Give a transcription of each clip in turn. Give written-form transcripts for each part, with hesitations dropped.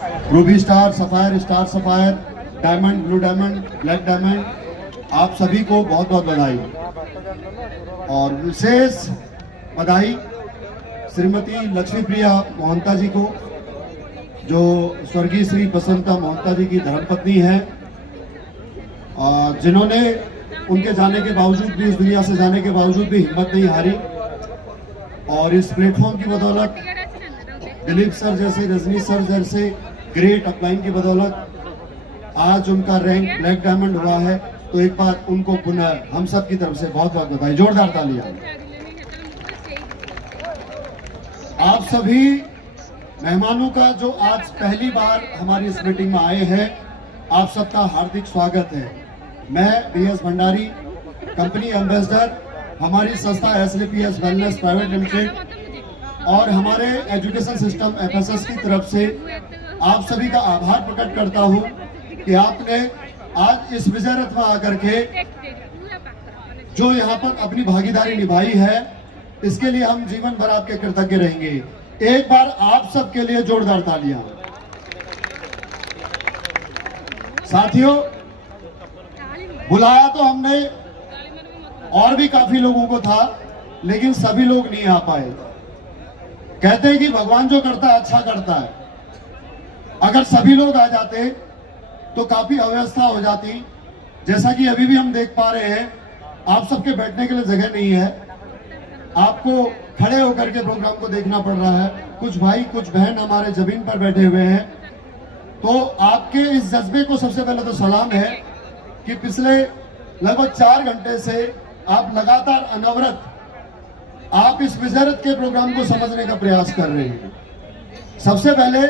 Ruby star sapphire, diamond, blue diamond, black diamond, आप सभी को बहुत बहुत बधाई। और विशेष बधाई श्रीमती लक्ष्मी प्रिया मोहंता जी को, जो स्वर्गीय श्री बसंता मोहंता जी की धर्मपत्नी है, जिन्होंने उनके जाने के बावजूद भी, इस दुनिया से जाने के बावजूद भी हिम्मत नहीं हारी और इस प्लेटफॉर्म की बदौलत, दिलीप सर जैसे, रजनी सर जैसे ग्रेट अपलाइन की बदौलत आज उनका रैंक ब्लैक डायमंड हुआ है। तो एक बार उनको पुनः हम सब की तरफ से बहुत बहुत बधाई, जोरदार तालियां। आप सभी मेहमानों का जो आज पहली बार हमारी इस मीटिंग में आए हैं, आप सबका हार्दिक स्वागत है। मैं BS भंडारी, कंपनी एम्बेसडर, हमारी संस्था SLPS वेलनेस प्राइवेट लिमिटेड और हमारे एजुकेशन सिस्टम FSS की तरफ से आप सभी का आभार प्रकट करता हूं कि आपने आज इस विजय रथ में आकर के जो यहाँ पर अपनी भागीदारी निभाई है, इसके लिए हम जीवन भर आपके कृतज्ञ रहेंगे। एक बार आप सबके लिए जोरदार तालियां। साथियों, बुलाया तो हमने और भी काफी लोगों को था, लेकिन सभी लोग नहीं आ पाए। कहते हैं कि भगवान जो करता है अच्छा करता है। अगर सभी लोग आ जाते तो काफी अव्यवस्था हो जाती। जैसा कि अभी भी हम देख पा रहे हैं, आप सबके बैठने के लिए जगह नहीं है, आपको खड़े होकर के प्रोग्राम को देखना पड़ रहा है। कुछ भाई कुछ बहन हमारे जमीन पर बैठे हुए हैं। तो आपके इस जज्बे को सबसे पहले तो सलाम है कि पिछले लगभग 4 घंटे से आप लगातार अनवरत आप इस विजय रथ के प्रोग्राम को समझने का प्रयास कर रहे हैं। सबसे पहले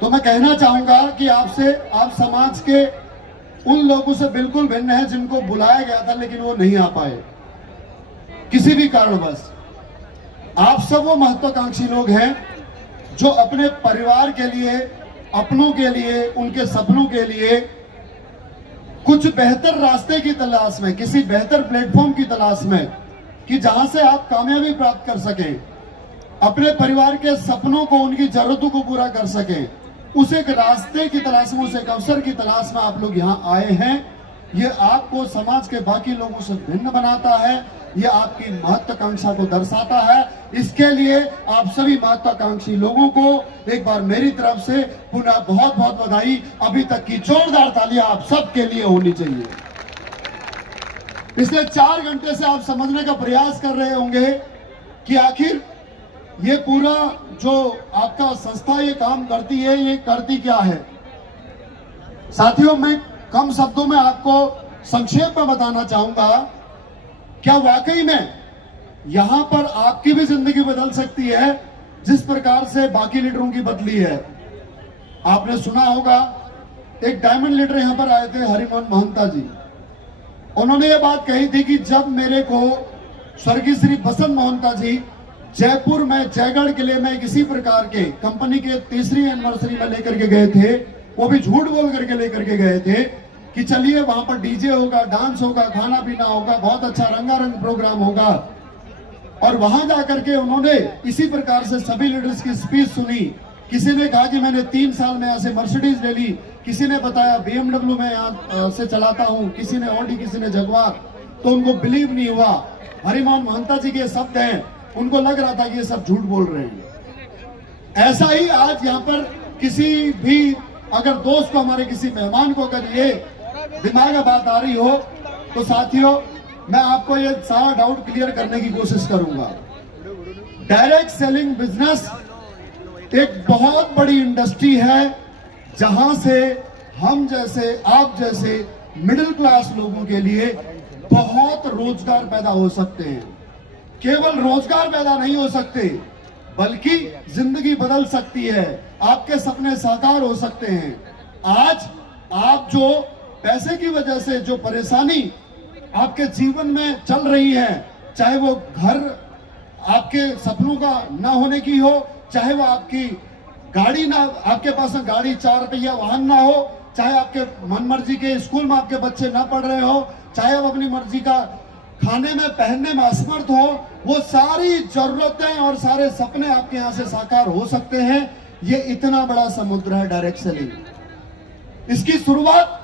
तो मैं कहना चाहूंगा कि आप समाज के उन लोगों से बिल्कुल भिन्न है जिनको बुलाया गया था लेकिन वो नहीं आ पाए किसी भी कारणवश। आप सब वो महत्वाकांक्षी लोग हैं जो अपने परिवार के लिए, अपनों के लिए, उनके सपनों के लिए कुछ बेहतर रास्ते की तलाश में, किसी बेहतर प्लेटफॉर्म की तलाश में कि जहां से आप कामयाबी प्राप्त कर सकें, अपने परिवार के सपनों को, उनकी जरूरतों को पूरा कर सकें, उस एक रास्ते की तलाश में, उस एक अवसर की तलाश में आप लोग यहां आए हैं। ये आपको समाज के बाकी लोगों से भिन्न बनाता है, ये आपकी महत्वाकांक्षा को दर्शाता है। इसके लिए आप सभी महत्वाकांक्षी लोगों को एक बार मेरी तरफ से पुनः बहुत बहुत बधाई। अभी तक की जोरदार तालियां आप सबके लिए होनी चाहिए। पिछले 4 घंटे से आप समझने का प्रयास कर रहे होंगे कि आखिर ये पूरा जो आपका संस्था ये काम करती है, ये करती क्या है। साथियों, मैं कम शब्दों में आपको संक्षेप में बताना चाहूंगा, क्या वाकई में यहां पर आपकी भी जिंदगी बदल सकती है जिस प्रकार से बाकी लीडरों की बदली है। आपने सुना होगा, एक डायमंड लीडर यहां पर आए थे, हरिमोहन महंता जी। उन्होंने ये बात कही थी कि जब मेरे को स्वर्गीय श्री बसंत मोहंता जी जयपुर में जयगढ़ किले में किसी प्रकार के कंपनी के 3री एनिवर्सरी में लेकर के गए थे, वो भी झूठ बोल करके लेकर के गए थे कि चलिए वहां पर डीजे होगा, डांस होगा, खाना पीना होगा, बहुत अच्छा रंगारंग प्रोग्राम होगा। और वहां जाकर के उन्होंने इसी प्रकार से सभी लीडर्स की स्पीच सुनी। किसी ने कहा कि मैंने 3 साल में ऐसे मर्सिडीज ले ली, किसी ने बताया BMW में यहाँ से चलाता हूँ, किसी ने ऑडी, किसी ने जगुआर। तो उनको बिलीव नहीं हुआ। हरिमोहन महंता जी के शब्द हैं, उनको लग रहा था कि ये सब झूठ बोल रहे हैं। ऐसा ही आज यहाँ पर किसी भी अगर दोस्त को, हमारे किसी मेहमान को अगर ये दिमाग में बात आ रही हो, तो साथियों मैं आपको ये सारा डाउट क्लियर करने की कोशिश करूंगा। डायरेक्ट सेलिंग बिजनेस एक बहुत बड़ी इंडस्ट्री है जहां से हम जैसे, आप जैसे मिडिल क्लास लोगों के लिए बहुत रोजगार पैदा हो सकते हैं। केवल रोजगार पैदा नहीं हो सकते, बल्कि जिंदगी बदल सकती है, आपके सपने साकार हो सकते हैं। आज आप जो पैसे की वजह से जो परेशानी आपके जीवन में चल रही है, चाहे वो घर आपके सपनों का ना होने की हो, चाहे वो आपकी गाड़ी ना, आपके पास गाड़ी 4 पहिया वाहन ना हो, चाहे आपके मनमर्जी के स्कूल में आपके बच्चे ना पढ़ रहे हो, चाहे आप अपनी मर्जी का खाने में, पहनने में असमर्थ हो, वो सारी जरूरतें और सारे सपने आपके यहाँ से साकार हो सकते हैं। ये इतना बड़ा समुद्र है डायरेक्ट सेलिंग। इसकी शुरुआत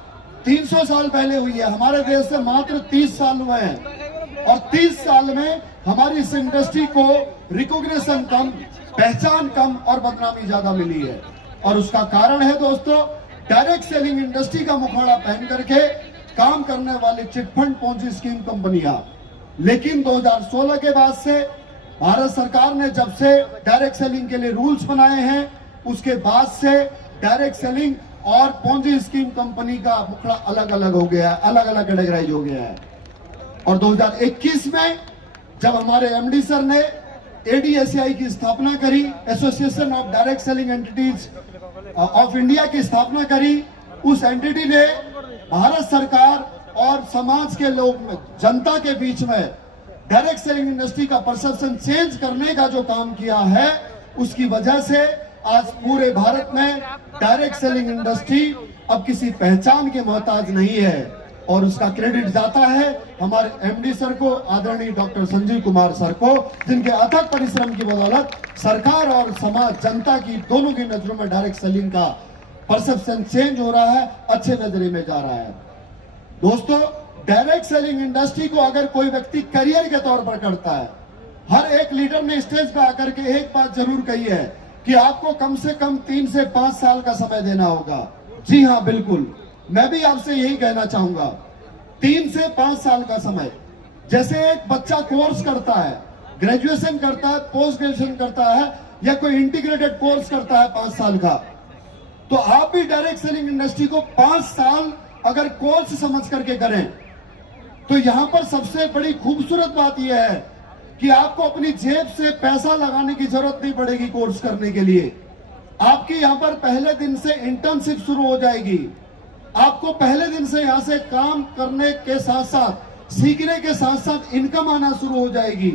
300 साल पहले हुई है, हमारे देश से मात्र 30 साल हुए हैं और 30 साल में हमारी इस इंडस्ट्री को रिकॉग्निशन कम, पहचान कम और बदनामी ज्यादा मिली है। और उसका कारण है दोस्तों, डायरेक्ट सेलिंग इंडस्ट्री का मुखौटा पहन करके काम करने वाली चिटफंड पोंजी स्कीम कंपनियां। लेकिन 2016 के बाद से भारत सरकार ने जब से डायरेक्ट सेलिंग के लिए रूल्स बनाए हैं, उसके बाद से डायरेक्ट सेलिंग और पोंजी स्कीम कंपनी का मुखड़ा अलग अलग हो गया है, अलग अलग कैटेगराइज हो गया है। और 2021 में जब हमारे एमडी सर ने एडीएसआई की स्थापना करी, association of direct selling entities of India की स्थापना करी, उस एंटिटी ने भारत सरकार और समाज के लोग में, जनता के बीच में डायरेक्ट सेलिंग इंडस्ट्री का परसेप्शन चेंज करने का जो काम किया है, उसकी वजह से आज पूरे भारत में डायरेक्ट सेलिंग इंडस्ट्री अब किसी पहचान के मोहताज नहीं है। और उसका क्रेडिट जाता है हमारे एमडी सर को, आदरणीय डॉक्टर संजीव कुमार सर को, जिनके अथक परिश्रम की बदौलत सरकार और समाज, जनता की दोनों की नजरों में डायरेक्ट सेलिंग का परसेप्शन चेंज हो रहा है, अच्छे नजरिए में जा रहा है। दोस्तों, डायरेक्ट सेलिंग इंडस्ट्री को अगर कोई व्यक्ति करियर के तौर पर करता है, हर एक लीडर ने स्टेज पे आकर के एक बात जरूर कही है कि आपको कम से कम 3 से 5 साल का समय देना होगा। जी हाँ, बिल्कुल, मैं भी आपसे यही कहना चाहूंगा, 3 से 5 साल का समय। जैसे एक बच्चा कोर्स करता है, ग्रेजुएशन करता है, पोस्ट ग्रेजुएशन करता है, या कोई इंटीग्रेटेड कोर्स करता है 5 साल का, तो आप भी डायरेक्ट सेलिंग इंडस्ट्री को 5 साल अगर कोर्स समझ करके करें, तो यहां पर सबसे बड़ी खूबसूरत बात यह है कि आपको अपनी जेब से पैसा लगाने की जरूरत नहीं पड़ेगी कोर्स करने के लिए। आपकी यहां पर पहले दिन से इंटर्नशिप शुरू हो जाएगी। आपको पहले दिन से यहां से काम करने के साथ साथ, सीखने के साथ साथ इनकम आना शुरू हो जाएगी।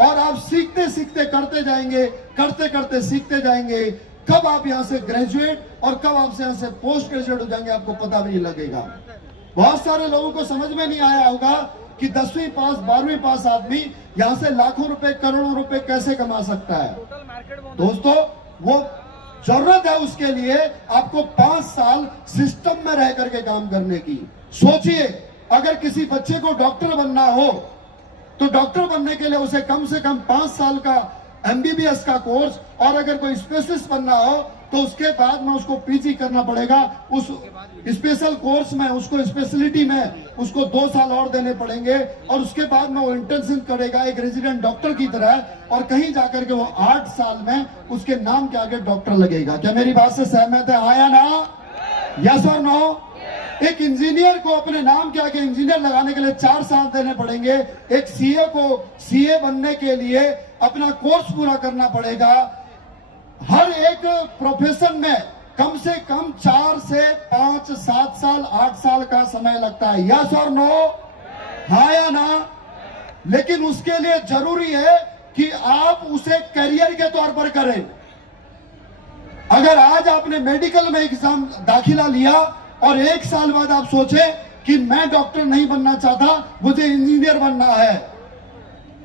और आप सीखते सीखते करते जाएंगे, करते करते सीखते जाएंगे। कब आप यहां से ग्रेजुएट और कब आप यहां से पोस्ट ग्रेजुएट हो जाएंगे, आपको पता भी नहीं लगेगा। बहुत सारे लोगों को समझ में नहीं आया होगा कि 10वीं पास, 12वीं पास आदमी यहां से लाखों रुपए, करोड़ों रुपए कैसे कमा सकता है। दोस्तों, वो जरूरत है उसके लिए आपको 5 साल सिस्टम में रह करके काम करने की। सोचिए, अगर किसी बच्चे को डॉक्टर बनना हो, तो डॉक्टर बनने के लिए उसे कम से कम 5 साल का एमबीबीएस का कोर्स, और अगर कोई स्पेशलिस्ट बनना हो तो उसके बाद में उसको पीजी करना पड़ेगा। उस स्पेशल कोर्स में, उसको स्पेशलिटी में उसको 2 साल और देने पड़ेंगे, और उसके बाद में वो इंटर्नशिप करेगा एक रेजिडेंट डॉक्टर की तरह, और कहीं जाकर के वो 8 साल में उसके नाम के आगे डॉक्टर लगेगा। क्या मेरी बात से सहमत है? हाँ या ना? यस और नो? एक इंजीनियर को अपने नाम के आगे इंजीनियर लगाने के लिए 4 साल देने पड़ेंगे। एक सीए को सीए बनने के लिए अपना कोर्स पूरा करना पड़ेगा। हर एक प्रोफेशन में कम से कम 4 से 5, 7 साल, 8 साल का समय लगता है। यस और नो? हाँ या ना? लेकिन उसके लिए जरूरी है कि आप उसे करियर के तौर पर करें। अगर आज आपने मेडिकल में एग्जाम दाखिला लिया और 1 साल बाद आप सोचे कि मैं डॉक्टर नहीं बनना चाहता, मुझे इंजीनियर बनना है,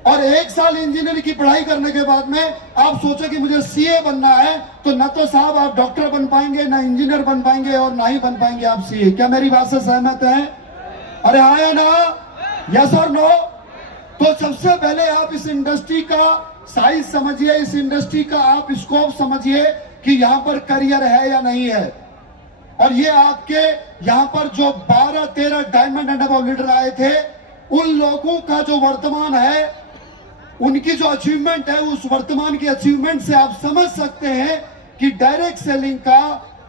और 1 साल इंजीनियरिंग की पढ़ाई करने के बाद में आप सोचे कि मुझे सीए बनना है, तो न तो साहब आप डॉक्टर बन पाएंगे, ना इंजीनियर बन पाएंगे, और ना ही बन पाएंगे आप सीए। क्या मेरी बात से सहमत हैं? अरे हाँ या ना? यस और नो? तो सबसे पहले आप इस इंडस्ट्री का साइज समझिए, इस इंडस्ट्री का आप स्कोप समझिए कि यहां पर करियर है या नहीं है। और ये आपके यहां पर जो 12-13 डायमंड एंड अबव लीडर आए थे, उन लोगों का जो वर्तमान है, उनकी जो अचीवमेंट है, उस वर्तमान की अचीवमेंट से आप समझ सकते हैं कि डायरेक्ट सेलिंग का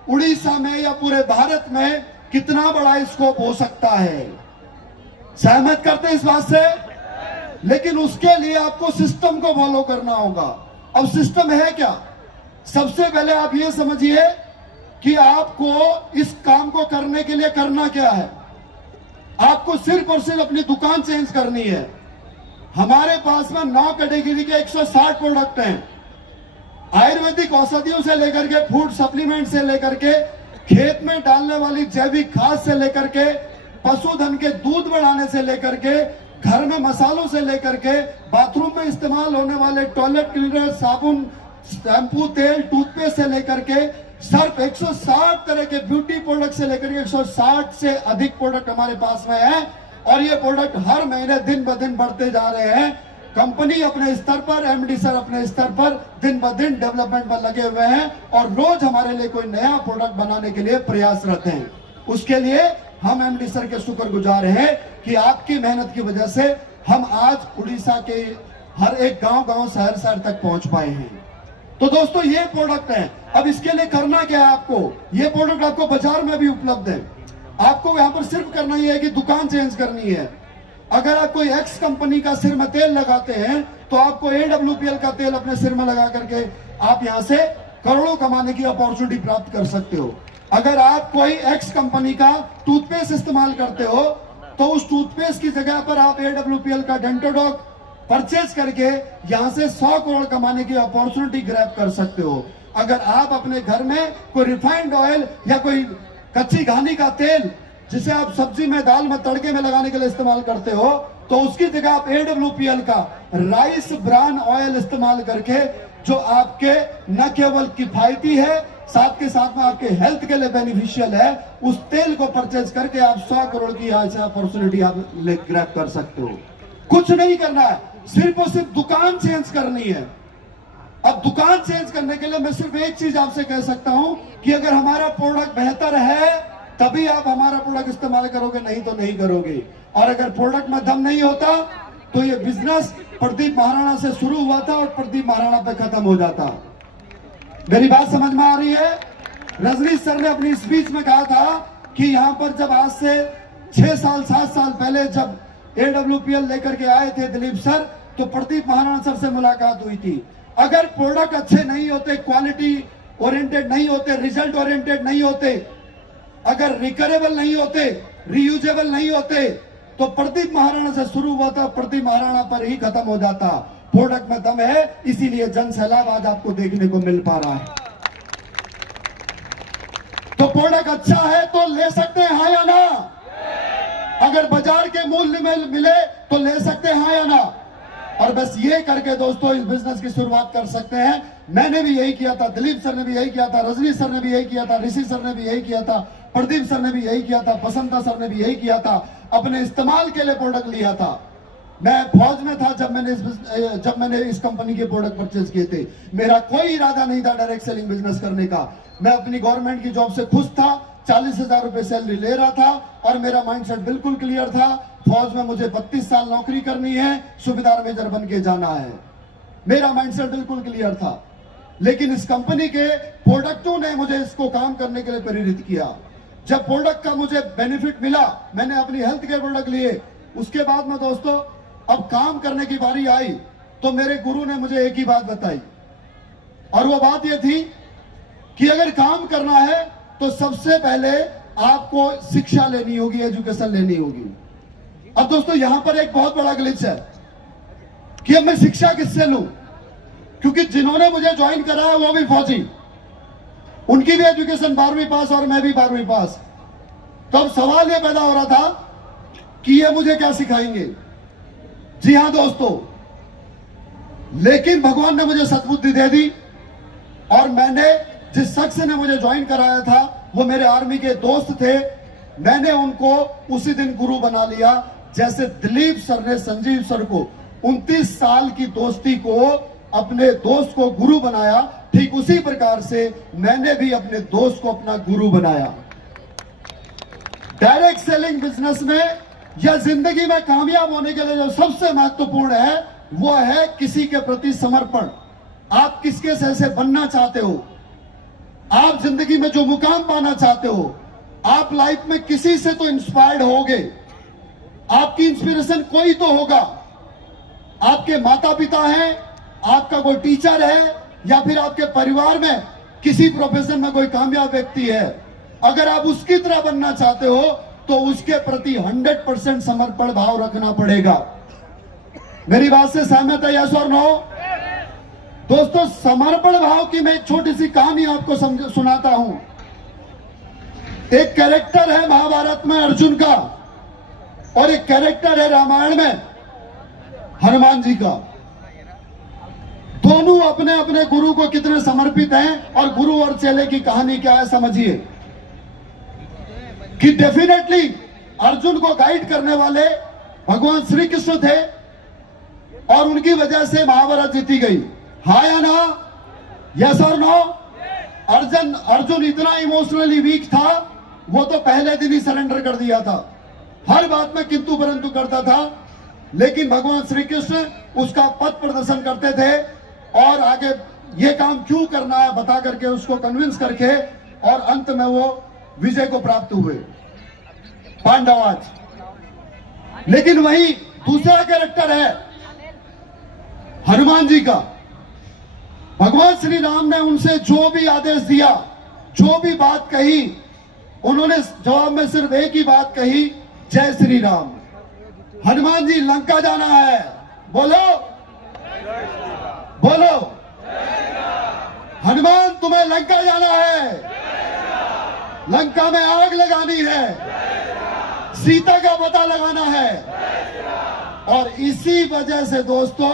उड़ीसा में या पूरे भारत में कितना बड़ा स्कोप हो सकता है। सहमत करते हैं इस बात से? लेकिन उसके लिए आपको सिस्टम को फॉलो करना होगा। अब सिस्टम है क्या? सबसे पहले आप ये समझिए कि आपको इस काम को करने के लिए करना क्या है। आपको सिर्फ और सिर्फ अपनी दुकान चेंज करनी है। हमारे पास में 9 कैटेगरी के 160 प्रोडक्ट हैं। आयुर्वेदिक औषधियों से लेकर के फूड सप्लीमेंट से लेकर के खेत में डालने वाली जैविक खाद से लेकर के पशुधन के दूध बढ़ाने से लेकर के घर में मसालों से लेकर के बाथरूम में इस्तेमाल होने वाले टॉयलेट क्लीनर, साबुन, शैम्पू, तेल, टूथपेस्ट से लेकर के सर्फ 160 तरह के ब्यूटी प्रोडक्ट से लेकर के 160 से अधिक प्रोडक्ट हमारे पास में है और ये प्रोडक्ट हर महीने दिन ब दिन बढ़ते जा रहे हैं। कंपनी अपने स्तर पर, एमडी सर अपने स्तर पर दिन ब दिन डेवलपमेंट पर लगे हुए हैं और रोज हमारे लिए कोई नया प्रोडक्ट बनाने के लिए प्रयासरत हैं। उसके लिए हम एमडी सर के शुक्रगुजार हैं कि आपकी मेहनत की वजह से हम आज उड़ीसा के हर एक गांव-गांव, शहर-शहर तक पहुंच पाए हैं। तो दोस्तों ये प्रोडक्ट है। अब इसके लिए करना क्या है आपको? ये प्रोडक्ट आपको बाजार में भी उपलब्ध है। आपको यहां पर सिर्फ करना ही है कि दुकान चेंज करनी है। अगर आप कोई एक्स कंपनी का सिर में तेल लगाते हैं तो आपको AWPL का तेल अपने सिर में लगा करके आप यहां से करोड़ों कमाने की अपॉर्चुनिटी प्राप्त कर सकते हो। अगर आप कोई एक्स कंपनी का टूथपेस्ट इस्तेमाल करते हो तो उस टूथपेस्ट की जगह पर आप AWPL का डेंटोडॉक परचेज करके यहां से 100 करोड़ कमाने की अपॉर्चुनिटी ग्रैब कर सकते हो। अगर आप अपने घर में कोई रिफाइंड ऑयल या कोई कच्ची घानी का तेल जिसे आप सब्जी में, दाल में, तड़के में लगाने के लिए इस्तेमाल करते हो तो उसकी जगह आप AWPL का राइस ब्रान ऑयल इस्तेमाल करके, जो आपके न केवल किफायती है साथ के साथ में आपके हेल्थ के लिए बेनिफिशियल है, उस तेल को परचेज करके आप 100 करोड़ की अपॉर्चुनिटी आप ग्रैब कर सकते हो। कुछ नहीं करना है, सिर्फ और सिर्फ दुकान चेंज करनी है। अब दुकान चेंज करने के लिए मैं सिर्फ एक चीज आपसे कह सकता हूं कि अगर हमारा प्रोडक्ट बेहतर है तभी आप हमारा प्रोडक्ट इस्तेमाल करोगे, नहीं तो नहीं करोगे। और अगर प्रोडक्ट में दम नहीं होता तो ये बिजनेस प्रदीप महाराणा से शुरू हुआ था और प्रदीप महाराणा पे खत्म हो जाता। मेरी बात समझ में आ रही है? रजनीश सर ने अपनी स्पीच में कहा था कि यहां पर जब आज से 6 साल 7 साल पहले जब AWPL लेकर के आए थे दिलीप सर, तो प्रदीप महाराणा सर से मुलाकात हुई थी। अगर प्रोडक्ट अच्छे नहीं होते, क्वालिटी ओरिएंटेड नहीं होते, रिजल्ट ओरिएंटेड नहीं होते, अगर रिकरेबल नहीं होते, रीयूजेबल नहीं होते, तो प्रदीप महाराणा से शुरू हुआ था, प्रदीप महाराणा पर ही खत्म हो जाता। प्रोडक्ट में दम है, इसीलिए जन सैलाब आज आपको देखने को मिल पा रहा है। तो प्रोडक्ट अच्छा है तो ले सकते हैं, हाँ या ना? अगर बाजार के मूल्य में मिले तो ले सकते हैं, हाँ या ना? और बस ये करके दोस्तों इस बिजनेस की शुरुआत कर सकते हैं। मैंने भी यही किया था, दिलीप सर ने भी यही किया था, रजनीश सर ने भी यही किया था, ऋषि सर ने भी यही किया था, प्रदीप सर ने भी यही किया था, बसंता सर ने भी यही किया था। अपने इस्तेमाल के लिए प्रोडक्ट लिया था। मैं फौज में था जब मैंने इस कंपनी के प्रोडक्ट परचेज किए थे। मेरा कोई इरादा नहीं था डायरेक्ट सेलिंग बिजनेस करने का। मैं अपनी गवर्नमेंट की जॉब से खुश था, 40,000 रुपए सैलरी ले रहा था और मेरा माइंडसेट बिल्कुल क्लियर था। फौज में मुझे 32 साल नौकरी करनी है, सूबेदार मेजर बन के जाना है। मेरा माइंडसेट बिल्कुल क्लियर था। लेकिन इस कंपनी के प्रोडक्टों ने मुझे इसको काम करने के लिए प्रेरित किया। जब प्रोडक्ट का मुझे बेनिफिट मिला, मैंने अपनी हेल्थ के प्रोडक्ट लिए। उसके बाद में दोस्तों अब काम करने की बारी आई तो मेरे गुरु ने मुझे एक ही बात बताई, और वो बात ये थी कि अगर काम करना है तो सबसे पहले आपको शिक्षा लेनी होगी, एजुकेशन लेनी होगी। अब दोस्तों यहां पर एक बहुत बड़ा ग्लिच है कि अब मैं शिक्षा किससे लूं, क्योंकि जिन्होंने मुझे ज्वाइन कराया वो भी फौजी, उनकी भी एजुकेशन 12वीं पास और मैं भी 12वीं पास। तो अब सवाल ये पैदा हो रहा था कि ये मुझे क्या सिखाएंगे। जी हां दोस्तों, लेकिन भगवान ने मुझे सद्बुद्धि दे दी और मैंने जिस शख्स ने मुझे ज्वाइन कराया था वो मेरे आर्मी के दोस्त थे। मैंने उनको उसी दिन गुरु बना लिया। जैसे दिलीप सर ने संजीव सर को 29 साल की दोस्ती को अपने दोस्त को गुरु बनाया, ठीक उसी प्रकार से मैंने भी अपने दोस्त को अपना गुरु बनाया। डायरेक्ट सेलिंग बिजनेस में या जिंदगी में कामयाब होने के लिए जो सबसे महत्वपूर्ण है वो है किसी के प्रति समर्पण। आप किसके से बनना चाहते हो, आप जिंदगी में जो मुकाम पाना चाहते हो, आप लाइफ में किसी से तो इंस्पायर्ड होगे। आपकी इंस्पिरेशन कोई तो होगा। आपके माता पिता हैं, आपका कोई टीचर है, या फिर आपके परिवार में किसी प्रोफेशन में कोई कामयाब व्यक्ति है। अगर आप उसकी तरह बनना चाहते हो तो उसके प्रति 100% समर्पण भाव रखना पड़ेगा। मेरी बात से सहमत है, यस और नो? दोस्तों समर्पण भाव की मैं एक छोटी सी कहानी आपको सुनाता हूं। एक कैरेक्टर है महाभारत में अर्जुन का और एक कैरेक्टर है रामायण में हनुमान जी का। दोनों अपने अपने गुरु को कितने समर्पित हैं, और गुरु और चेले की कहानी क्या है समझिए कि डेफिनेटली अर्जुन को गाइड करने वाले भगवान श्री कृष्ण थे, और उनकी वजह से महाभारत जीती गई। हाँ या ना, यस और नो? अर्जुन इतना इमोशनली वीक था, वो तो पहले दिन ही सरेंडर कर दिया था, हर बात में किंतु परंतु करता था, लेकिन भगवान श्री कृष्ण उसका पथ प्रदर्शन करते थे और आगे ये काम क्यों करना है बता करके उसको कन्विंस करके, और अंत में वो विजय को प्राप्त हुए पांडव आज। लेकिन वही दूसरा कैरेक्टर है हनुमान जी का। भगवान श्री राम ने उनसे जो भी आदेश दिया, जो भी बात कही, उन्होंने जवाब में सिर्फ एक ही बात कही, जय श्री राम। हनुमान जी लंका जाना है, बोलो बोलो, हनुमान तुम्हें लंका जाना है, लंका में आग लगानी है, सीता का पता लगाना है। और इसी वजह से दोस्तों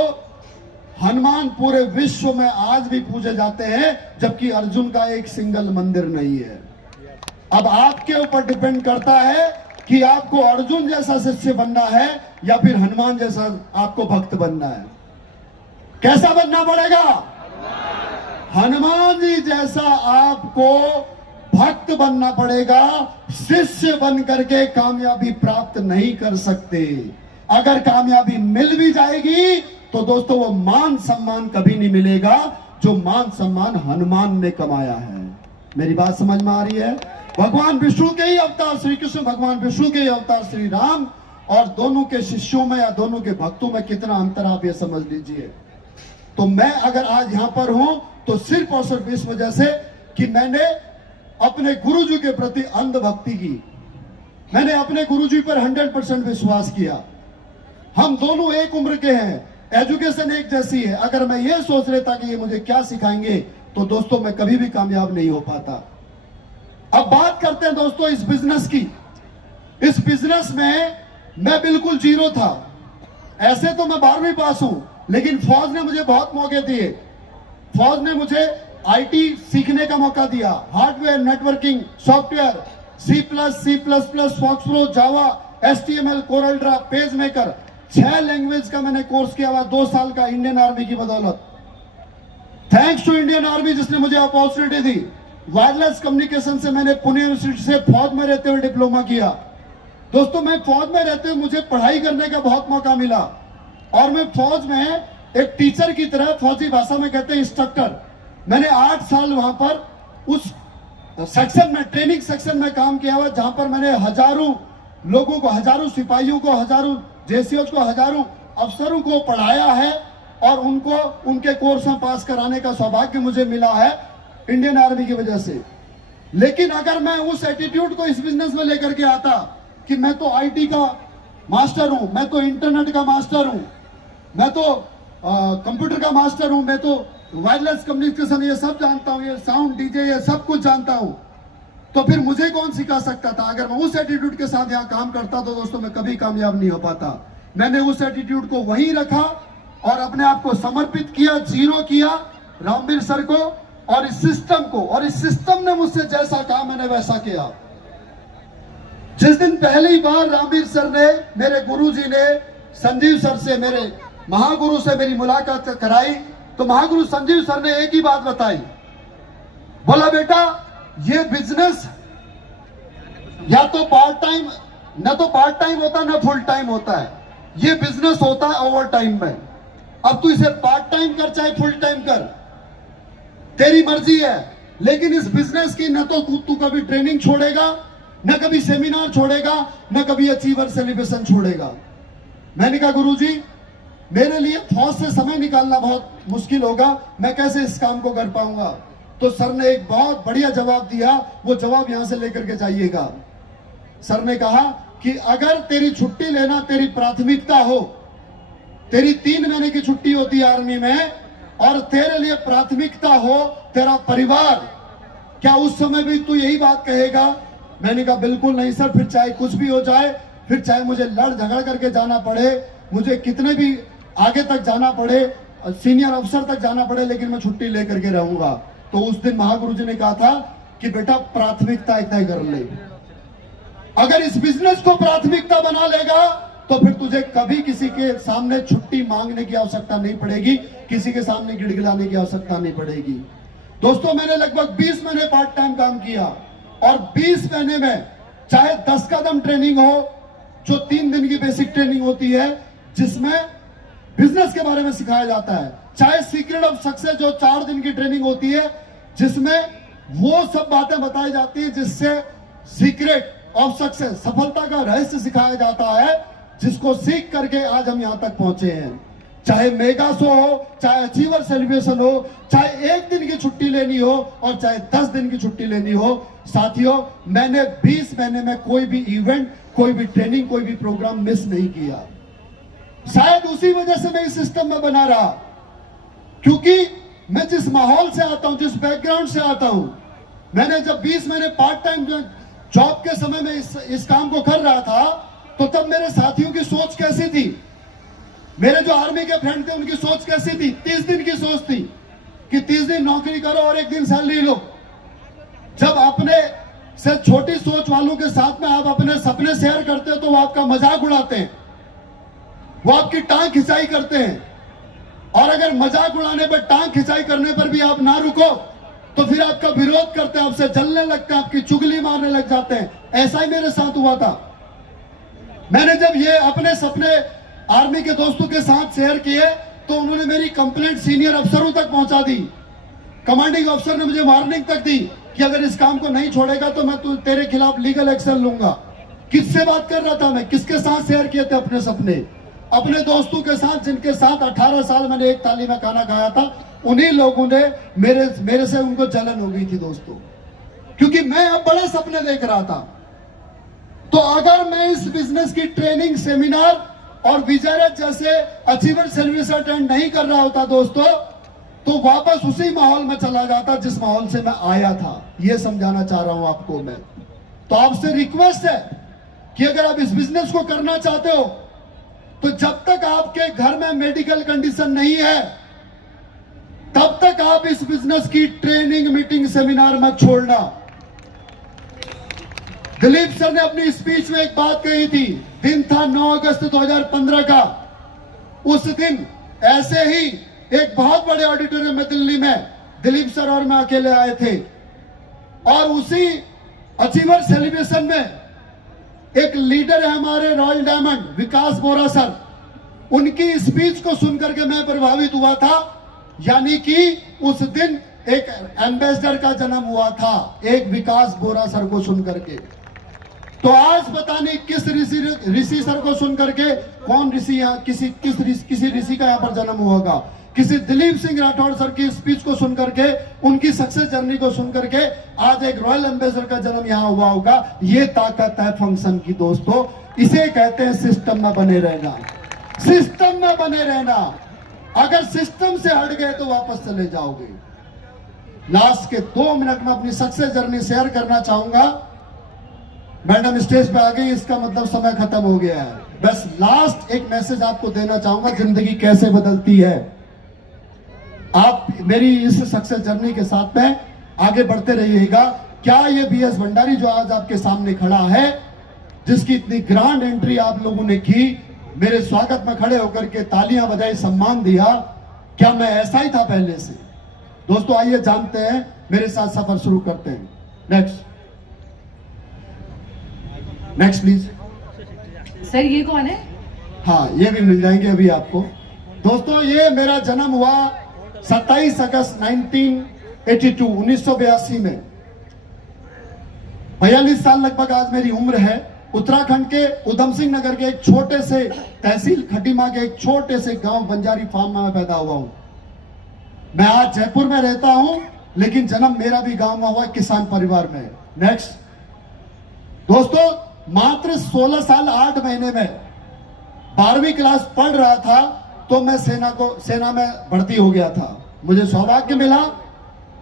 हनुमान पूरे विश्व में आज भी पूजे जाते हैं, जबकि अर्जुन का एक सिंगल मंदिर नहीं है। अब आपके ऊपर डिपेंड करता है कि आपको अर्जुन जैसा शिष्य बनना है या फिर हनुमान जैसा आपको भक्त बनना है। कैसा बनना पड़ेगा? हनुमान जी जैसा आपको भक्त बनना पड़ेगा। शिष्य बन करके कामयाबी प्राप्त नहीं कर सकते। अगर कामयाबी मिल भी जाएगी तो दोस्तों वो मान सम्मान कभी नहीं मिलेगा जो मान सम्मान हनुमान ने कमाया है। मेरी बात समझ में आ रही है? भगवान विष्णु के ही अवतार श्री कृष्ण, भगवान विष्णु के ही अवतार श्री राम, और दोनों के शिष्यों में या दोनों के भक्तों में कितना अंतर आप ये समझ लीजिए। तो मैं अगर आज यहां पर हूं तो सिर्फ और सिर्फ इस वजह से कि मैंने अपने गुरुजी के प्रति अंध भक्ति की, मैंने अपने गुरुजी पर 100% विश्वास किया। हम दोनों एक उम्र के हैं, एजुकेशन एक जैसी है। अगर मैं ये सोच लेता कि ये मुझे क्या सिखाएंगे तो दोस्तों मैं कभी भी कामयाब नहीं हो पाता। अब बात करते हैं दोस्तों इस बिजनेस की। इस बिजनेस में मैं बिल्कुल जीरो था। ऐसे तो मैं 12वीं पास हूं, लेकिन फौज ने मुझे बहुत मौके दिए। फौज ने मुझे आईटी सीखने का मौका दिया, हार्डवेयर, नेटवर्किंग, सॉफ्टवेयर, C++, फॉक्सप्रो, जावा, HTML, Corel Draw, page maker, 6 language का मैंने कोर्स किया हुआ 2 साल का इंडियन आर्मी की बदौलत। थैंक्स टू इंडियन आर्मी जिसने मुझे अपॉर्चुनिटी दी। वायरलेस कम्युनिकेशन से मैंने पुणे यूनिवर्सिटी से फौज में रहते हुए डिप्लोमा किया। दोस्तों मैं फौज में रहते हुए मुझे पढ़ाई करने का बहुत मौका मिला, और मैं फौज में एक टीचर की तरह, फौजी भाषा में कहते हैं इंस्ट्रक्टर, मैंने 8 साल वहां पर उस सेक्शन में, ट्रेनिंग सेक्शन में काम किया हुआ, जहां पर मैंने हजारों लोगों को, हजारों सिपाहियों को, हजारों जेसीओज को, हजारों अफसरों को पढ़ाया है, और उनको उनके कोर्स में पास कराने का सौभाग्य मुझे मिला है इंडियन आर्मी की वजह से। लेकिन अगर मैं उस एटीट्यूड को इस बिजनेस में लेकर के आता कि मैं तो आईटी का मास्टर हूं, मैं तो इंटरनेट का मास्टर हूं, मैं तो कंप्यूटर का मास्टर हूं, मैं तो वायरलेस कम्युनिकेशन ये सब जानता हूं, ये साउंड, डीजे, ये सब कुछ जानता हूं, तो फिर मुझे कौन सिखा सकता था? अगर मैं उस एटीट्यूड के साथ यहाँ काम करता तो दोस्तों मैं कभी कामयाब नहीं हो पाता। मैंने उस एटीट्यूड को वहीं रखा और अपने आप को समर्पित किया, जीरो किया रामवीर सर को और इस सिस्टम को, और इस सिस्टम ने मुझसे जैसा कहा मैंने वैसा किया। जिस दिन पहली बार रामवीर सर ने, मेरे गुरुजी ने संजीव सर से, मेरे महागुरु से मेरी मुलाकात कराई, तो महागुरु संजीव सर ने एक ही बात बताई, बोला बेटा ये बिजनेस या तो पार्ट टाइम, न तो पार्ट टाइम होता न फुल टाइम होता है, ये बिजनेस होता है ओवर टाइम में। अब तू इसे पार्ट टाइम कर चाहे फुल टाइम कर, तेरी मर्जी है, लेकिन इस बिजनेस की न तो तू कभी ट्रेनिंग छोड़ेगा, न कभी सेमिनार छोड़ेगा, न कभी अचीवर सेलिब्रेशन छोड़ेगा। मैंने कहा गुरुजी मेरे लिए फौज से समय निकालना बहुत मुश्किल होगा, मैं कैसे इस काम को कर पाऊंगा? तो सर ने एक बहुत बढ़िया जवाब दिया, वो जवाब यहां से लेकर के जाइएगा। सर ने कहा कि अगर तेरी छुट्टी लेना तेरी प्राथमिकता हो, तेरी 3 महीने की छुट्टी होती है आर्मी में, और तेरे लिए प्राथमिकता हो तेरा परिवार, क्या उस समय भी तू यही बात कहेगा? मैंने कहा बिल्कुल नहीं सर, फिर चाहे कुछ भी हो जाए, फिर चाहे मुझे लड़ झगड़ करके जाना पड़े, मुझे कितने भी आगे तक जाना पड़े, सीनियर अफसर तक जाना पड़े लेकिन मैं छुट्टी लेकर के रहूंगा। तो उस दिन महागुरु जी ने कहा था कि बेटा प्राथमिकता तय कर ले, अगर इस बिजनेस को प्राथमिकता बना लेगा तो फिर तुझे कभी किसी के सामने छुट्टी मांगने की आवश्यकता नहीं पड़ेगी, किसी के सामने गिड़गिड़ाने की आवश्यकता नहीं पड़ेगी। दोस्तों मैंने लगभग 20 महीने पार्ट टाइम काम किया और 20 महीने में चाहे 10 कदम ट्रेनिंग हो जो 3 दिन की बेसिक ट्रेनिंग होती है जिसमें बिजनेस के बारे में सिखाया जाता है, चाहे सीक्रेट ऑफ सक्सेस जो 4 दिन की ट्रेनिंग होती है जिसमें वो सब बातें बताई जाती है जिससे सीक्रेट ऑफ सक्सेस सफलता का रहस्य सिखाया जाता है, जिसको सीख करके आज हम यहां तक पहुंचे हैं। चाहे मेगा शो हो, चाहे अचीवर सेलिब्रेशन हो, चाहे 1 दिन की छुट्टी लेनी हो और चाहे 10 दिन की छुट्टी लेनी हो, साथियों मैंने 20 महीने में कोई भी इवेंट, कोई भी ट्रेनिंग, कोई भी प्रोग्राम मिस नहीं किया। शायद उसी वजह से मैं इस सिस्टम में बना रहा, क्योंकि मैं जिस माहौल से आता हूं, जिस बैकग्राउंड से आता हूं, मैंने जब 20 महीने पार्ट टाइम जॉब के समय में इस काम को कर रहा था तो तब मेरे साथियों की सोच कैसी थी, मेरे जो आर्मी के फ्रेंड थे उनकी सोच कैसी थी। 30 दिन की सोच थी कि 30 दिन नौकरी करो और 1 दिन सैलरी लो। जब अपने से छोटी सोच वालों के साथ में आप अपने सपने शेयर करते हो तो वो आपका मजाक उड़ाते हैं, वो आपकी टांग खिंचाई करते हैं, और अगर मजाक उड़ाने पर, टांग खिंचाई करने पर भी आप ना रुको तो फिर आपका विरोध करते हैं, आपसे जलने लगते हैं, आपकी चुगली मारने लग जाते हैं। ऐसा ही मेरे साथ हुआ था। मैंने जब ये अपने सपने आर्मी के दोस्तों के साथ शेयर किए तो उन्होंने मेरी कंप्लेंट सीनियर अफसरों तक पहुंचा दी। कमांडिंग अफसर ने मुझे वार्निंग तक दी कि अगर इस काम को नहीं छोड़ेगा तो मैं तेरे खिलाफ लीगल एक्शन लूंगा। किससे बात कर रहा था मैं, किसके साथ शेयर किए थे अपने सपने? अपने दोस्तों के साथ, जिनके साथ 18 साल मैंने एक थाली में खाना खाया था। उन्हीं लोगों ने मेरे से उनको जलन हो गई थी दोस्तों, क्योंकि मैं अब बड़े सपने देख रहा था। तो अगर मैं इस बिजनेस की ट्रेनिंग, सेमिनार और विजय जैसे अचीवर सर्विस अटेंड नहीं कर रहा होता दोस्तों, तो वापस उसी माहौल में चला जाता जिस माहौल से मैं आया था। यह समझाना चाह रहा हूं आपको मैं। तो आपसे रिक्वेस्ट है कि अगर आप इस बिजनेस को करना चाहते हो तो जब तक आपके घर में मेडिकल कंडीशन नहीं है तब तक आप इस बिजनेस की ट्रेनिंग, मीटिंग, सेमिनार मत छोड़ना। दिलीप सर ने अपनी स्पीच में एक बात कही थी, दिन था 9 अगस्त 2015 का। उस दिन ऐसे ही एक बहुत बड़े ऑडिटोरियम में दिल्ली में दिलीप सर और मैं अकेले आए थे, और उसी अचीवर सेलिब्रेशन में एक लीडर है हमारे रॉयल डायमंड, विकास बोरा सर, उनकी स्पीच को सुनकर के मैं प्रभावित हुआ था। यानी कि उस दिन एक एम्बेसडर का जन्म हुआ था, एक विकास बोरा सर को सुनकर के। तो आज पता नहीं किस ऋषि सर को सुनकर के, कौन ऋषि यहाँ, किसी ऋषि का यहाँ पर जन्म हुआ होगा। किसी दिलीप सिंह राठौर सर की स्पीच को सुनकर के, उनकी सक्सेस जर्नी को सुनकर के आज एक रॉयल एम्बेसडर का जन्म यहाँ हुआ होगा। ये ताकत है फंक्शन की दोस्तों। इसे कहते हैं सिस्टम में बने रहना, सिस्टम में बने रहना। अगर सिस्टम से हट गए तो वापस चले जाओगे। लास्ट के 2 मिनट में अपनी सक्सेस जर्नी शेयर करना चाहूंगा। मैडम स्टेज पे आ गई, इसका मतलब समय खत्म हो गया है। बस लास्ट एक मैसेज आपको देना चाहूंगा, जिंदगी कैसे बदलती है। आप मेरी इस सक्सेस जर्नी के साथ में आगे बढ़ते रहिएगा। क्या ये बीएस भंडारी जो आज आपके सामने खड़ा है, जिसकी इतनी ग्रांड एंट्री आप लोगों ने की, मेरे स्वागत में खड़े होकर के तालियां बजाई, सम्मान दिया, क्या मैं ऐसा ही था पहले से? दोस्तों आइए जानते हैं, मेरे साथ सफर शुरू करते हैं। Next please. सर ये कौन है? हाँ ये भी मिल जाएंगे अभी आपको। दोस्तों ये मेरा जन्म हुआ 27 अगस्त 1982 में। 42 साल लगभग आज मेरी उम्र है। उत्तराखंड के उधम सिंह नगर के एक छोटे से तहसील खटीमा के एक छोटे से गांव बंजारी फार्म में मैं पैदा हुआ हूं। मैं आज जयपुर में रहता हूं, लेकिन जन्म मेरा भी गांव में हुआ, किसान परिवार में। नेक्स्ट दोस्तों, मात्र 16 साल 8 महीने में 12वीं क्लास पढ़ रहा था तो मैं सेना में भर्ती हो गया था। मुझे सौभाग्य मिला,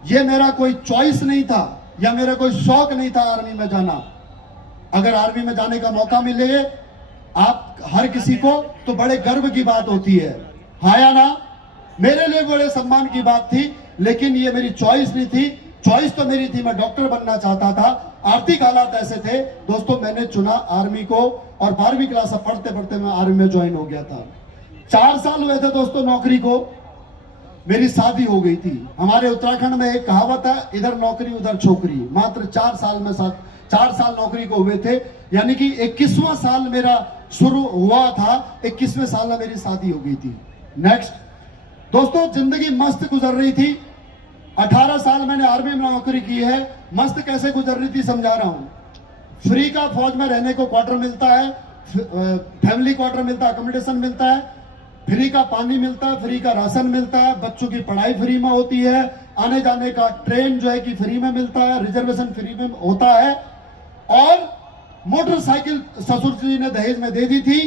यह मेरा कोई चॉइस नहीं था या मेरा कोई शौक नहीं था आर्मी में जाना। अगर आर्मी में जाने का मौका मिले आप हर किसी को, तो बड़े गर्व की बात होती है, हाँ या ना? मेरे लिए बड़े सम्मान की बात थी, लेकिन ये मेरी चॉइस नहीं थी। चॉइस तो मेरी थी, मैं डॉक्टर बनना चाहता था, आर्थिक हालात ऐसे थे दोस्तों, मैंने चुना आर्मी को और 12वीं क्लास में पढ़ते पढ़ते मैं आर्मी में ज्वाइन हो गया था। 4 साल हुए थे दोस्तों नौकरी को, मेरी शादी हो गई थी। हमारे उत्तराखंड में एक कहावत है, इधर नौकरी उधर छोकरी। मात्र 4 साल में 4 साल नौकरी को हुए थे, यानी कि 21वां साल मेरा शुरू हुआ था, 21वें साल में मेरी शादी हो गई थी। नेक्स्ट दोस्तों, जिंदगी मस्त गुजर रही थी। 18 साल मैंने आर्मी में नौकरी की है। मस्त कैसे गुजर रही थी समझा रहा हूं। फ्री का फौज में रहने को क्वार्टर मिलता है, फैमिली क्वार्टर मिलता है, अकोमोडेशन मिलता है, फ्री का पानी मिलता है, फ्री का राशन मिलता है, बच्चों की पढ़ाई फ्री में होती है, आने जाने का ट्रेन जो है कि फ्री में मिलता है, रिजर्वेशन फ्री में होता है, और मोटरसाइकिल ससुर जी ने दहेज में दे दी थी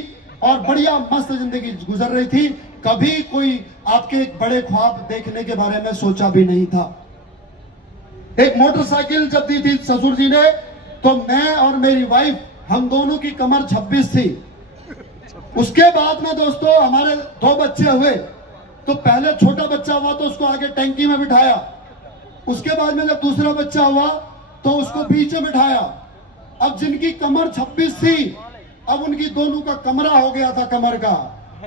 और बढ़िया मस्त जिंदगी गुजर रही थी। कभी कोई आपके बड़े ख्वाब देखने के बारे में सोचा भी नहीं था। एक मोटरसाइकिल जब दी थी ससुर जी ने, तो मैं और मेरी वाइफ, हम दोनों की कमर 26 थी। उसके बाद में दोस्तों हमारे 2 बच्चे हुए, तो पहले छोटा बच्चा हुआ तो उसको आगे टैंकी में बिठाया, उसके बाद में जब दूसरा बच्चा हुआ तो उसको बीच में बिठाया। अब जिनकी कमर 26 थी, अब उनकी दोनों का कमरा हो गया था कमर का,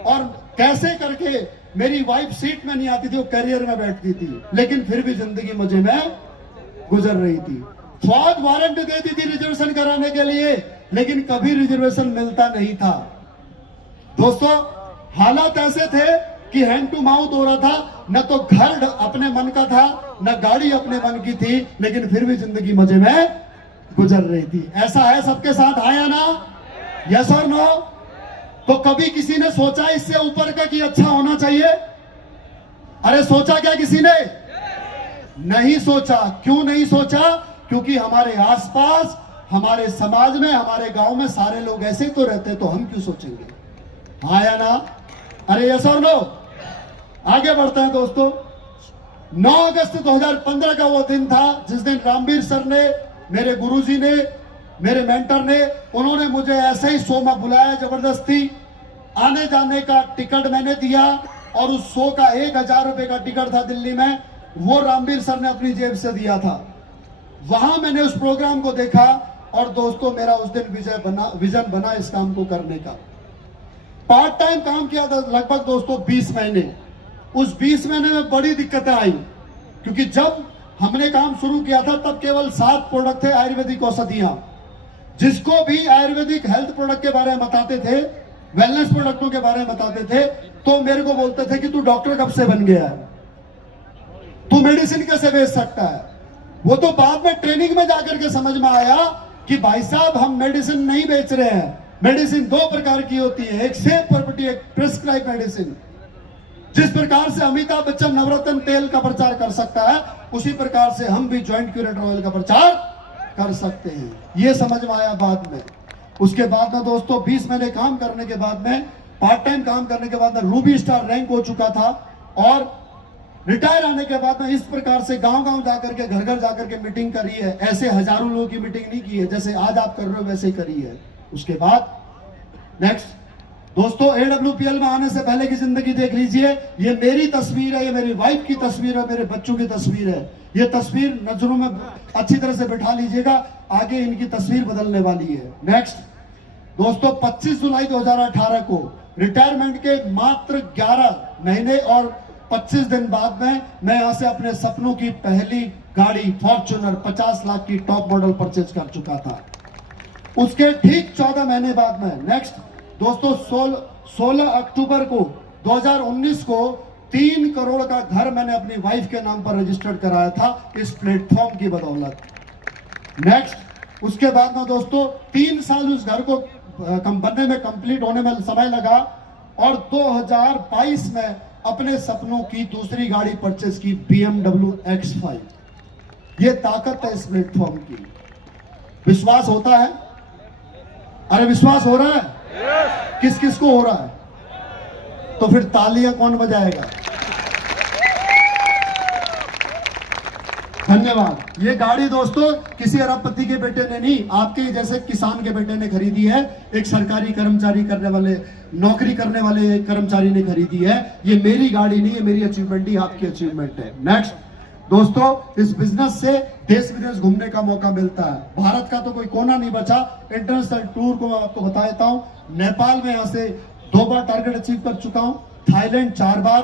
और कैसे करके मेरी वाइफ सीट में नहीं आती थी, वो कैरियर में बैठती थी, लेकिन फिर भी जिंदगी मजे में गुजर रही थी। फौज वारंट देती थी रिजर्वेशन कराने के लिए, लेकिन कभी रिजर्वेशन मिलता नहीं था। दोस्तों हालात ऐसे थे कि हैंड टू माउथ हो रहा था, न तो घर अपने मन का था, न गाड़ी अपने मन की थी, लेकिन फिर भी जिंदगी मजे में गुजर रही थी। ऐसा है सबके साथ, आया ना? यस और नो? तो कभी किसी ने सोचा इससे ऊपर का कि अच्छा होना चाहिए? अरे सोचा क्या किसी ने? नहीं सोचा। क्यों नहीं सोचा? क्योंकि हमारे आसपास, हमारे समाज में, हमारे गांव में सारे लोग ऐसे तो रहते, तो हम क्यों सोचेंगे? आया ना? अरे यस और नो? आगे बढ़ते हैं दोस्तों। 9 अगस्त 2015 का वो दिन था जिस दिन रामवीर सर ने, मेरे गुरुजी ने, मेरे मेंटर ने, उन्होंने मुझे ऐसे ही शो में बुलाया जबरदस्ती। आने जाने का टिकट मैंने दिया और उस शो का 1000 रुपए का टिकट था दिल्ली में, वो रामवीर सर ने अपनी जेब से दिया था। वहां मैंने उस प्रोग्राम को देखा और दोस्तों मेरा उस दिन विजन बना इस काम को करने का। पार्ट टाइम काम किया था लगभग दोस्तों 20 महीने। उस 20 महीने में बड़ी दिक्कतें आई, क्योंकि जब हमने काम शुरू किया था तब केवल 7 प्रोडक्ट थे आयुर्वेदिक औषधियां। जिसको भी आयुर्वेदिक हेल्थ प्रोडक्ट के बारे में बताते थे, वेलनेस प्रोडक्टों के बारे में बताते थे, तो मेरे को बोलते थे कि तू डॉक्टर कब से बन गया है, तू मेडिसिन कैसे बेच सकता है। वो तो बाद में ट्रेनिंग में जाकर के समझ में आया कि भाई साहब हम मेडिसिन नहीं बेच रहे हैं। मेडिसिन 2 प्रकार की होती है, एक सेफ प्रॉपर्टी, एक प्रिस्क्राइब मेडिसिन। जिस प्रकार से अमिताभ बच्चन नवरत्न तेल का प्रचार कर सकता है, उसी प्रकार से हम भी जॉइंट क्यूरेटर ऑयल का प्रचार कर सकते हैं। ये समझ में आया बाद में। उसके बाद में दोस्तों 20 महीने काम करने के बाद में, पार्ट टाइम काम करने के बाद में रूबी स्टार रैंक हो चुका था, और रिटायर आने के बाद में इस प्रकार से गांव-गांव जाकर के, घर-घर जाकर के मीटिंग करी है। ऐसे हजारों लोगों की मीटिंग नहीं की है, जैसे आज आप कर रहे हो वैसे करी है। उसके बाद नेक्स्ट दोस्तों, AWPL में आने से पहले की जिंदगी देख लीजिए। ये मेरी तस्वीर है, ये मेरी वाइफ की तस्वीर है, मेरे बच्चों की तस्वीर है। ये तस्वीर नजरों में अच्छी तरह से बिठा लीजिएगा, आगे इनकी तस्वीर बदलने वाली है। नेक्स्ट दोस्तों, 25 जुलाई 2018 को रिटायरमेंट के मात्र 11 महीने और 25 दिन बाद में मैं यहां से अपने सपनों की पहली गाड़ी फॉर्च्यूनर 50 लाख की टॉप मॉडल परचेज कर चुका था। उसके ठीक 14 महीने बाद में नेक्स्ट दोस्तों 16 अक्टूबर को 2019 को 3 करोड़ का घर मैंने अपनी वाइफ के नाम पर रजिस्टर्ड कराया था इस प्लेटफॉर्म की बदौलत। नेक्स्ट उसके बाद में दोस्तों 3 साल उस घर को बनने में, कंप्लीट होने में समय लगा, और 2022 में अपने सपनों की दूसरी गाड़ी परचेज की, BMW X5। ये ताकत है इस प्लेटफॉर्म की। विश्वास होता है? अरे विश्वास हो रहा है? किस किस को हो रहा है? तो फिर तालियां कौन बजाएगा? धन्यवाद। ये गाड़ी दोस्तों किसी अरबपति के बेटे ने नहीं, आपके जैसे किसान के बेटे ने खरीदी है। एक सरकारी कर्मचारी करने वाले, नौकरी करने वाले कर्मचारी ने खरीदी है। ये मेरी गाड़ी नहीं है, मेरी अचीवमेंट ही आपकी अचीवमेंट है। नेक्स्ट दोस्तों, इस बिजनेस से देश विदेश घूमने का मौका मिलता है। भारत का तो कोई कोना नहीं बचा। इंटरनेशनल टूर को मैं आपको बता देता हूँ। नेपाल में यहाँ से 2 बार टारगेट अचीव कर चुका हूँ, थाईलैंड 4 बार,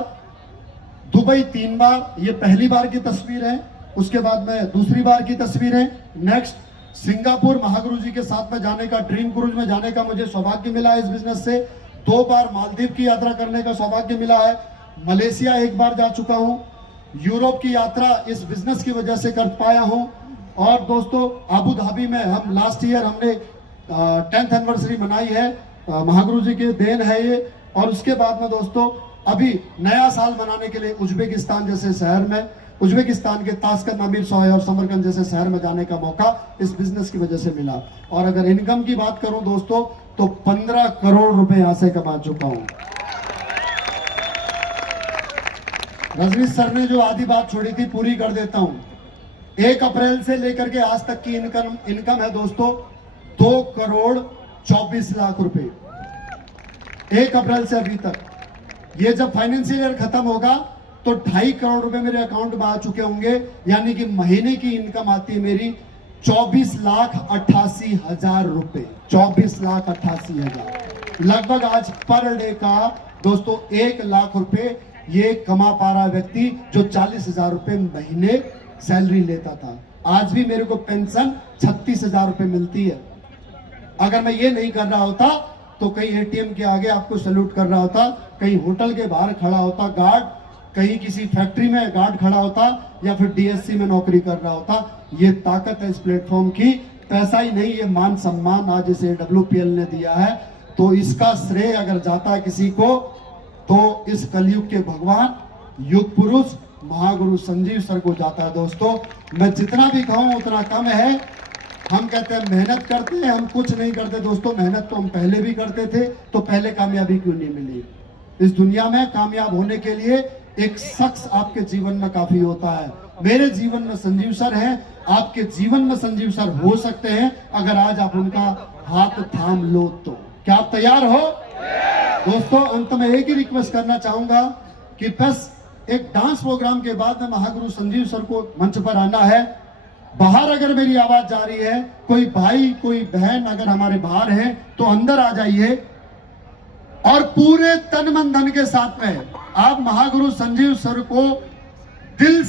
दुबई 3 बार। ये पहली बार की तस्वीर है, उसके बाद में दूसरी बार की तस्वीर है। नेक्स्ट, सिंगापुर महागुरु जी के साथ में जाने का, ड्रीम क्रूज में जाने का मुझे सौभाग्य मिला है इस बिजनेस से। 2 बार मालदीव की यात्रा करने का सौभाग्य मिला है। मलेशिया 1 बार जा चुका हूँ। यूरोप की यात्रा इस बिजनेस की वजह से कर पाया हूँ। और दोस्तों, अबू धाबी में हम लास्ट ईयर हमने 10th एनिवर्सरी मनाई है। महागुरु जी के देन है ये। और उसके बाद में दोस्तों, अभी नया साल मनाने के लिए उज्बेकिस्तान जैसे शहर में, उज्बेकिस्तान के ताशकंद, अमीर सोय और समरकंद जैसे शहर में जाने का मौका इस बिजनेस की वजह से मिला। और अगर इनकम की बात करूं दोस्तों, तो 15 करोड़ रुपए यहां से कमा चुका हूं। रजनीश सर ने जो आधी बात छोड़ी थी पूरी कर देता हूं। 1 अप्रैल से लेकर के आज तक की इनकम है दोस्तों 2 करोड़ 24 लाख रुपए। 1 अप्रैल से अभी तक। ये जब फाइनेंशियल ईयर खत्म होगा तो 2.5 करोड़ रुपए मेरे अकाउंट में आ चुके होंगे। यानी कि महीने की इनकम आती है मेरी 24,88,000 रुपए। 24,88,000 लगभग आज पर डे का दोस्तों 1 लाख रुपए ये कमा पा रहा व्यक्ति जो 40,000 रुपए महीने सैलरी लेता था। आज भी मेरे को पेंशन 36,000 रुपए मिलती है। अगर मैं ये नहीं कर रहा होता तो कहीं एटीएम के आगे आपको सैल्यूट कर रहा होता, कहीं होटल के बाहर खड़ा होता गार्ड, कहीं किसी फैक्ट्री में गार्ड खड़ा होता, या फिर डीएससी में नौकरी कर रहा होता। ये ताकत है इस प्लेटफॉर्म की। पैसा ही नहीं, ये मान सम्मान आज इसे WPL ने दिया है। तो इसका श्रेय अगर जाता है किसी को तो इस कलयुग के भगवान, युग पुरुष, महागुरु संजीव सर को जाता है। दोस्तों, मैं जितना भी कहूं उतना कम है। हम कहते हैं मेहनत करते हैं, हम कुछ नहीं करते। दोस्तों, मेहनत तो हम पहले भी करते थे, तो पहले कामयाबी क्यों नहीं मिली? इस दुनिया में कामयाब होने के लिए एक शख्स आपके जीवन में काफी होता है। मेरे जीवन में संजीव सर हैं, आपके जीवन में संजीव सर हो सकते हैं अगर आज आप उनका हाथ थाम लो तो। क्या आप तैयार हो? दोस्तों, अंत में एक ही रिक्वेस्ट करना चाहूंगा कि बस एक डांस प्रोग्राम के बाद में महागुरु संजीव सर को मंच पर आना है। बाहर अगर मेरी आवाज जा रही है, कोई भाई कोई बहन अगर हमारे बाहर हैं तो अंदर आ जाइए और पूरे तन मन धन के साथ में आप महागुरु संजीव सर को दिल से